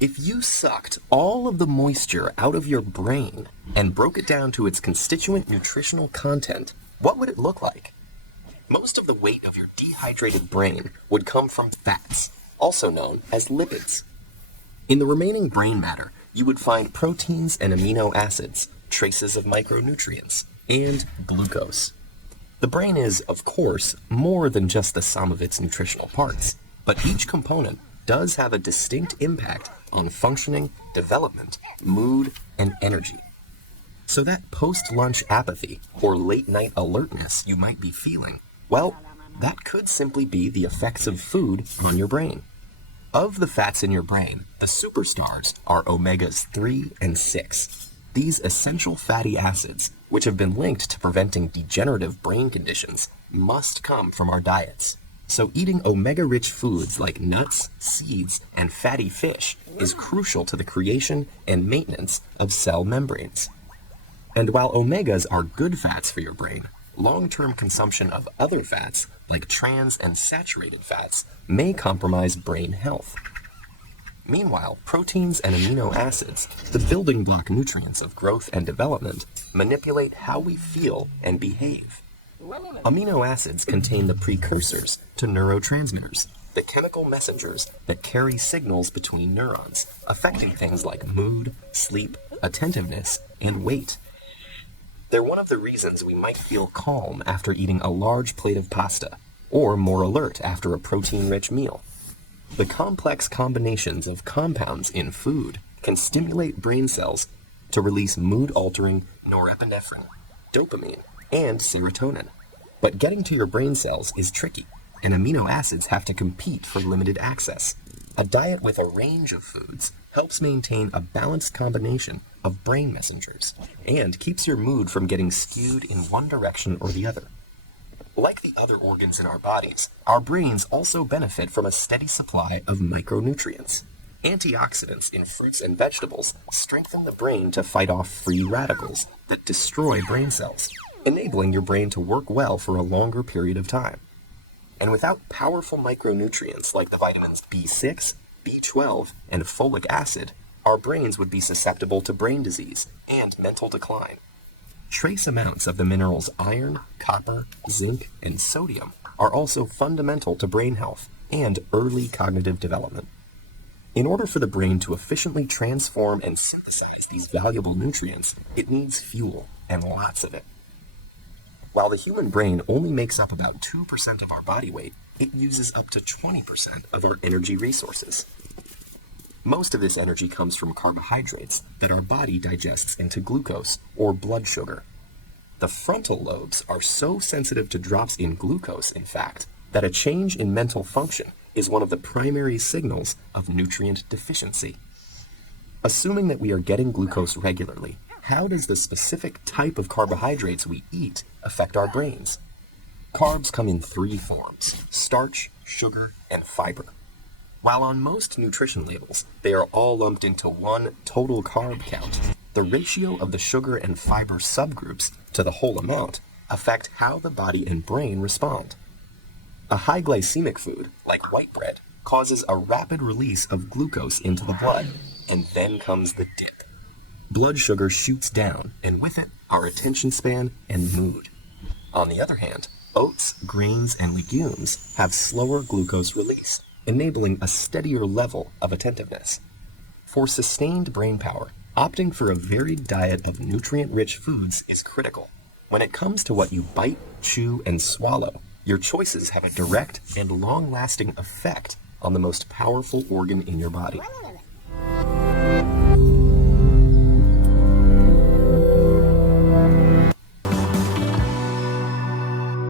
If you sucked all of the moisture out of your brain and broke it down to its constituent nutritional content, what would it look like? Most of the weight of your dehydrated brain would come from fats, also known as lipids. In the remaining brain matter, you would find proteins and amino acids, traces of micronutrients, and glucose. The brain is, of course, more than just the sum of its nutritional parts, but each component does have a distinct impact on functioning, development, mood, and energy. So that post-lunch apathy or late-night alertness you might be feeling, well, that could simply be the effects of food on your brain. Of the fats in your brain, the superstars are omegas 3 and 6. These essential fatty acids, which have been linked to preventing degenerative brain conditions, must come from our diets. So eating omega-rich foods like nuts, seeds, and fatty fish is crucial to the creation and maintenance of cell membranes. And while omegas are good fats for your brain, long-term consumption of other fats, like trans and saturated fats, may compromise brain health. Meanwhile, proteins and amino acids, the building block nutrients of growth and development, manipulate how we feel and behave. Amino acids contain the precursors to neurotransmitters, the chemical messengers that carry signals between neurons, affecting things like mood, sleep, attentiveness, and weight. They're one of the reasons we might feel calm after eating a large plate of pasta, or more alert after a protein-rich meal. The complex combinations of compounds in food can stimulate brain cells to release mood-altering norepinephrine, dopamine, and serotonin. But getting to your brain cells is tricky, and amino acids have to compete for limited access. A diet with a range of foods helps maintain a balanced combination of brain messengers and keeps your mood from getting skewed in one direction or the other. Like the other organs in our bodies, our brains also benefit from a steady supply of micronutrients. Antioxidants in fruits and vegetables strengthen the brain to fight off free radicals that destroy brain cells, enabling your brain to work well for a longer period of time. And without powerful micronutrients like the vitamins B6, B12, and folic acid, our brains would be susceptible to brain disease and mental decline. Trace amounts of the minerals iron, copper, zinc, and sodium are also fundamental to brain health and early cognitive development. In order for the brain to efficiently transform and synthesize these valuable nutrients, it needs fuel, and lots of it. While the human brain only makes up about 2% of our body weight, it uses up to 20% of our energy resources. Most of this energy comes from carbohydrates that our body digests into glucose or blood sugar. The frontal lobes are so sensitive to drops in glucose, in fact, that a change in mental function is one of the primary signals of nutrient deficiency. Assuming that we are getting glucose regularly, how does the specific type of carbohydrates we eat affect our brains? Carbs come in 3 forms: starch, sugar, and fiber. While on most nutrition labels, they are all lumped into one total carb count, the ratio of the sugar and fiber subgroups to the whole amount affect how the body and brain respond. A high glycemic food, like white bread, causes a rapid release of glucose into the blood, and then comes the dip. Blood sugar shoots down, and with it, our attention span and mood. On the other hand, oats, grains, and legumes have slower glucose release, enabling a steadier level of attentiveness. For sustained brain power, opting for a varied diet of nutrient-rich foods is critical. When it comes to what you bite, chew, and swallow, your choices have a direct and long-lasting effect on the most powerful organ in your body.